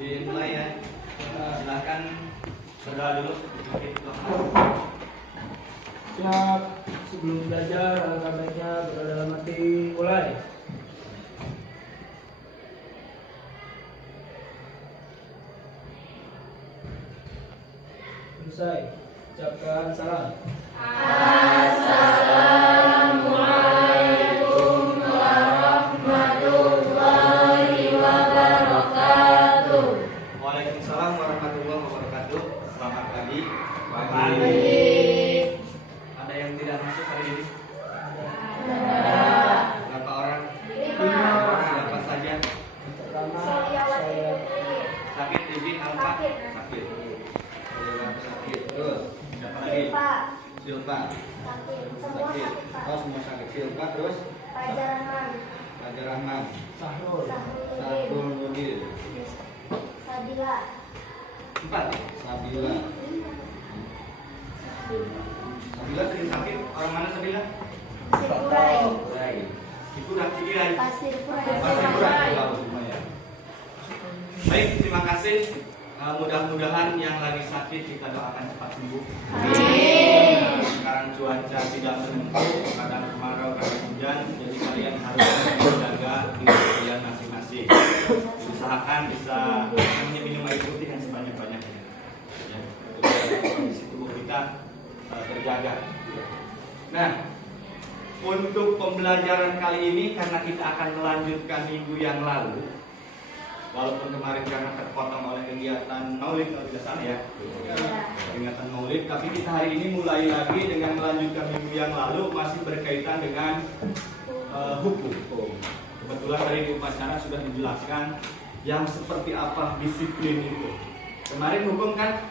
Dimulai ya. Silakan berdoa dulu. Siap. Sebelum belajar, alangkah baiknya berdoa dalam hati. Mulai. Selesai. Ucapkan salam. Assalamualaikum warahmatullahi wabarakatuh. Waalaikumsalam warahmatullahi wabarakatuh. Selamat pagi. Pagi. Ada yang tidak masuk hari ini? Ada. Berapa orang? 5. Siapa saja? Pertama, Saya saya Sakit izin apa? Sakit. Sakit. Sakit. Terus. Siapa lagi? Silpa. Silpa. Sakit. Semua Sakit. sakit, Pak. Oh, semua sakit. Silpa terus. Raja Rahman. Raja Rahman. Sahrul. Sahrul Sahrul Nurdin. Nurdin. Sabila. 4. Sabila. Sabila sering sakit. Orang mana Sabila? Pasir Kurai. Kurai. Itu udah Cikirai. Pasir Kurai. Pasir Kurai. Tahu semuanya. Baik, terima kasih. Mudah-mudahan yang lagi sakit kita doakan cepat sembuh. Amin. Sekarang cuaca tidak menentu, kadang kemarau, kadang hujan, jadi kalian harus menjaga diri kalian masing-masing. Usahakan bisa minum air putih yang sebanyak-banyaknya, ya, supaya kondisi tubuh kita terjaga. Nah, untuk pembelajaran kali ini karena kita akan melanjutkan minggu yang lalu. Walaupun kemarin karena terpotong oleh kegiatan maulid kalau tidak salah ya, peringatan maulid, tapi kita hari ini mulai lagi dengan melanjutkan minggu yang lalu masih berkaitan dengan hukum. Kebetulan tadi di upacara sudah dijelaskan yang seperti apa disiplin itu. Kemarin hukum kan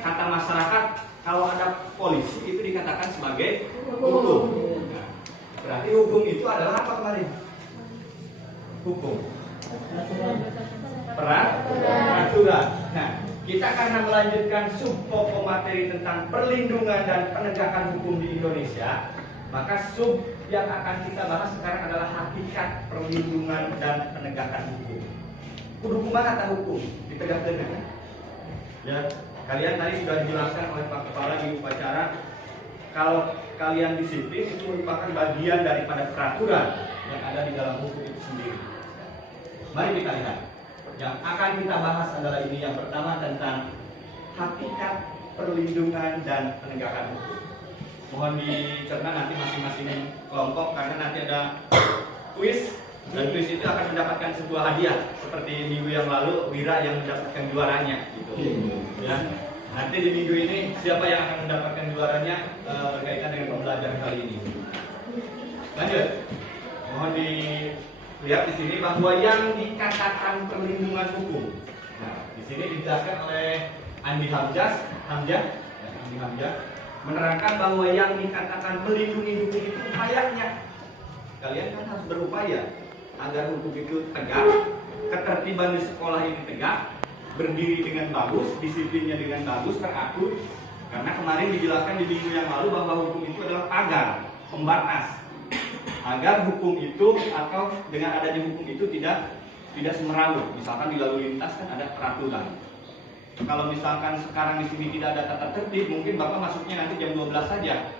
kata masyarakat kalau ada polisi itu dikatakan sebagai hukum. Nah, berarti hukum itu adalah apa kemarin? Hukum. Peraturan. Nah, kita karena melanjutkan sub-pokok materi tentang perlindungan dan penegakan hukum di Indonesia, maka sub yang akan kita bahas sekarang adalah hakikat perlindungan dan penegakan hukum. Hukum atau hukum ditegakkan. Ya, kalian tadi sudah dijelaskan oleh Pak Kepala di upacara, kalau kalian disiplin itu merupakan bagian daripada peraturan yang ada di dalam hukum itu sendiri. Mari kita lihat. Yang akan kita bahas adalah ini yang pertama tentang hakikat perlindungan dan penegakan hukum. Mohon dicerna nanti masing-masing kelompok karena nanti ada kuis dan kuis itu akan mendapatkan sebuah hadiah seperti minggu yang lalu Wira yang mendapatkan juaranya gitu. Ya. Nanti di minggu ini siapa yang akan mendapatkan juaranya berkaitan dengan pembelajaran kali ini. Lanjut. Mohon lihat di sini bahwa yang dikatakan perlindungan hukum. Nah, di sini dijelaskan oleh Andi Hamzah menerangkan bahwa yang dikatakan melindungi hukum itu upayanya. Kalian kan harus berupaya agar hukum itu tegak, ketertiban di sekolah ini tegak, berdiri dengan bagus, disiplinnya dengan bagus, teratur. Karena kemarin dijelaskan di minggu yang lalu bahwa hukum itu adalah pagar, pembatas. Agar hukum itu atau dengan adanya hukum itu tidak semerawut. Misalkan di lalu lintas kan ada peraturan. Kalau misalkan sekarang di sini tidak ada tata tertib, mungkin Bapak masuknya nanti jam 12 saja.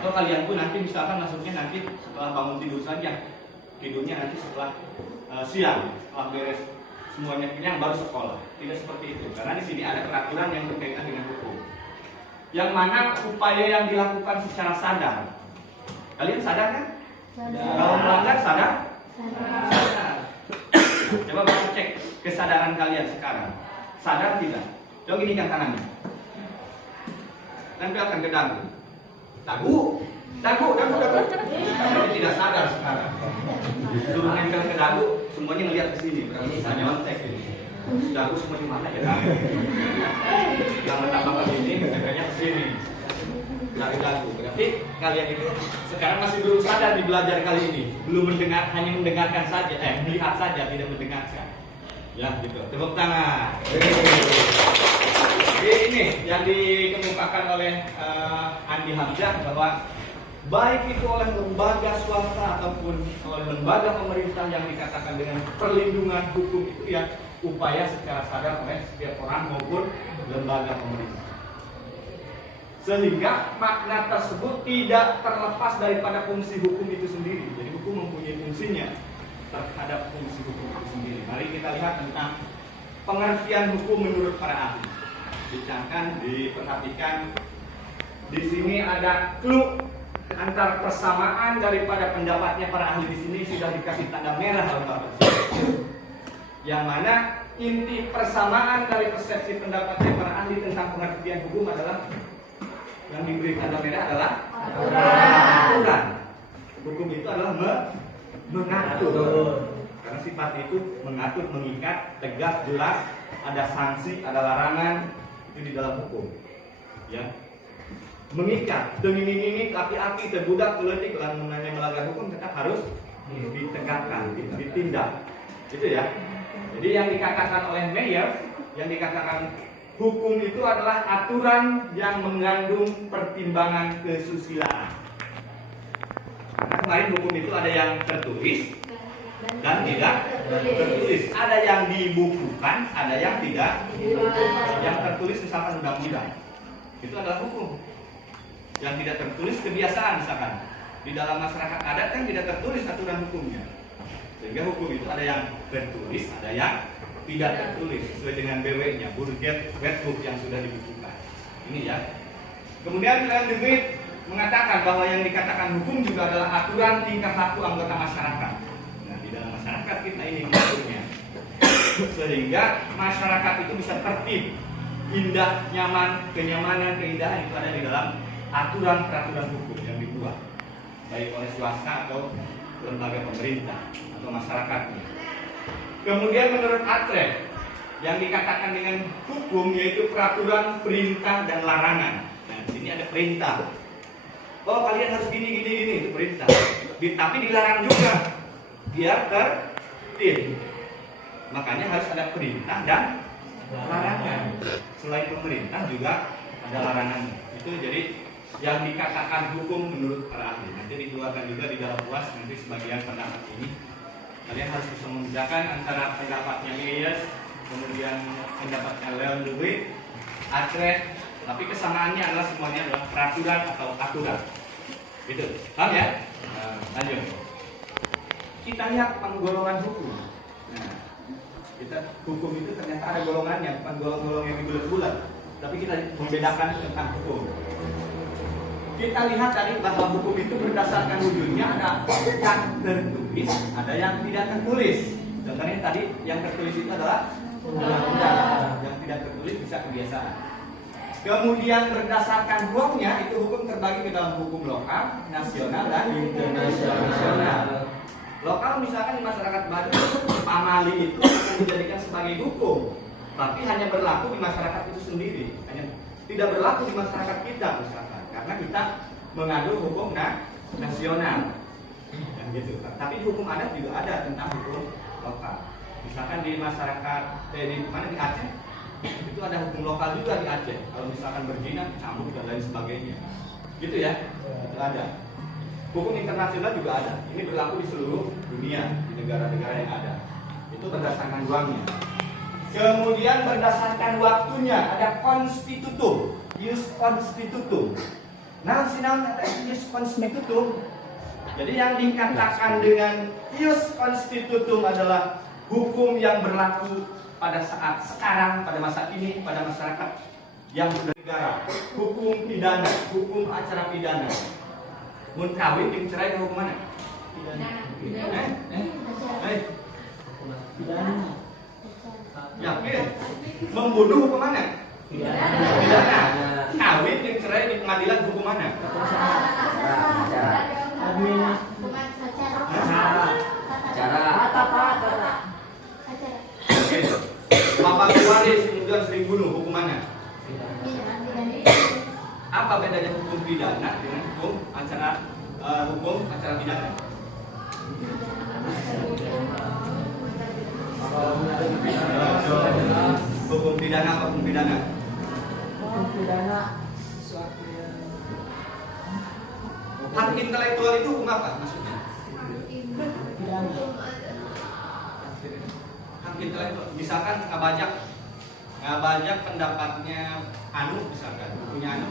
Atau kalian pun nanti misalkan masuknya nanti setelah bangun tidur saja. Tidurnya nanti setelah siang, setelah beres semuanya kenyang baru sekolah. Tidak seperti itu. Karena di sini ada peraturan yang berkaitan dengan hukum. Yang mana upaya yang dilakukan secara sadar. Kalian sadar kan? Kalau melanggar sadar? Sadar. Coba Bapak cek kesadaran kalian sekarang. Sadar tidak? Coba ginikan tangannya. Tempelkan ke dagu. Dagu. Tapi tidak sadar sekarang. Suruh nempel ke dagu, semuanya ngelihat ke sini. Berarti hanya ontek ini. Dagu semua di mana ya? Yang pertama ke sini, tegaknya ke sini. Dari dagu. Berarti kalian itu sekarang masih belum sadar di belajar kali ini. Belum mendengar, hanya mendengarkan saja, melihat saja, tidak mendengarkan. Ya, gitu. Tepuk tangan. Jadi ini yang dikemukakan oleh Andi Hamzah bahwa baik itu oleh lembaga swasta ataupun oleh lembaga pemerintah yang dikatakan dengan perlindungan hukum itu ya upaya secara sadar oleh setiap orang maupun lembaga pemerintah. Sehingga makna tersebut tidak terlepas daripada fungsi hukum itu sendiri. Jadi hukum mempunyai fungsinya terhadap fungsi hukum itu sendiri. Mari kita lihat tentang pengertian hukum menurut para ahli. Diperhatikan di sini ada clue antara persamaan daripada pendapatnya para ahli di sini sudah dikasih tanda merah oleh Bapak. Yang mana inti persamaan dari persepsi pendapatnya para ahli tentang pengertian hukum adalah yang diberi tanda merah adalah aturan. Hukum itu adalah mengatur. Karena sifat itu mengatur, mengikat, tegas, jelas, ada sanksi, ada larangan itu di dalam hukum. Ya. Mengikat, ini aki-aki terbudak politik lalu melanggar hukum tetap harus ditegakkan, ditindak. Gitu ya. Jadi yang dikatakan oleh Meyer, yang dikatakan hukum itu adalah aturan yang mengandung pertimbangan kesusilaan. Karena kemarin hukum itu ada yang tertulis dan tidak tertulis. Ada yang dibukukan, ada yang tidak. Yang tertulis misalkan undang-undang, itu adalah hukum. Yang tidak tertulis kebiasaan misalkan. Di dalam masyarakat adat kan tidak tertulis aturan hukumnya. Sehingga hukum itu ada yang tertulis, ada yang tidak tertulis sesuai dengan BW-nya, Burger Wetbook yang sudah dibukukan. Ini ya. Kemudian Landemit mengatakan bahwa yang dikatakan hukum juga adalah aturan tingkah laku anggota masyarakat. Nah, di dalam masyarakat kita ini mengaturnya. Sehingga masyarakat itu bisa tertib, indah, nyaman, kenyamanan, keindahan itu ada di dalam aturan-peraturan hukum yang dibuat baik oleh swasta atau lembaga pemerintah atau masyarakatnya. Kemudian menurut Atre, yang dikatakan dengan hukum yaitu peraturan, perintah, dan larangan. Nah, di sini ada perintah. Oh, kalian harus gini itu perintah. Tapi dilarang juga biar tertib. Makanya harus ada perintah dan larangan. Selain pemerintah juga ada larangan. Itu jadi yang dikatakan hukum menurut para ahli. Nanti dikeluarkan juga di dalam UAS nanti sebagian pendapat ini. Kalian harus bisa membedakan antara pendapatnya Meyers, kemudian pendapatnya Leon Dewey, Atre, tapi kesamaannya adalah semuanya adalah peraturan atau aturan. Gitu, paham ya? Nah, lanjut. Kita lihat penggolongan hukum. Nah, hukum itu ternyata ada golongannya, bukan golong-golong yang dibulat-bulat, tapi kita membedakan tentang hukum. Kita lihat tadi bahwa hukum itu berdasarkan wujudnya ada yang tertulis, ada yang tidak tertulis. Contohnya tadi yang tertulis itu adalah undang-undang, yang tidak tertulis bisa kebiasaan. Kemudian berdasarkan ruangnya itu hukum terbagi ke dalam hukum lokal, nasional, dan internasional. Lokal misalkan di masyarakat Baduy, pamali itu dijadikan sebagai hukum, tapi hanya berlaku di masyarakat itu sendiri, hanya tidak berlaku di masyarakat kita misalkan. Karena kita mengandung hukum nasional, yang gitu. Tapi di hukum adat juga ada tentang hukum lokal. Misalkan di masyarakat di mana di Aceh, itu ada hukum lokal juga di Aceh. Kalau misalkan berzina, cambuk dan lain sebagainya, gitu ya. Itu ada. Hukum internasional juga ada. Ini berlaku di seluruh dunia, di negara-negara yang ada. Itu berdasarkan ruangnya. Kemudian berdasarkan waktunya ada konstitutum, ius constitutum. Nah, sinang ius constitutum. Jadi yang dikatakan dengan ius constitutum adalah hukum yang berlaku pada saat sekarang, pada masa ini, pada masyarakat yang bernegara. Hukum pidana, hukum acara pidana. Mun kawin dicerai ke hukum mana? Pidana. Yakin? Membunuh hukum mana? Pidana. Kawin dicerai di pengadilan hukum mana? Bapak waris kemudian sering bunuh hukum mana? Apa bedanya hukum pidana dengan hukum acara pidana? Hukum pidana apa hukum pidana? Hukum pidana sesuatu yang Hak intelektual itu hukum apa maksudnya? pidana. Hak intelektual. Misalkan ngabajak pendapatnya Anu misalkan, bukunya Anu.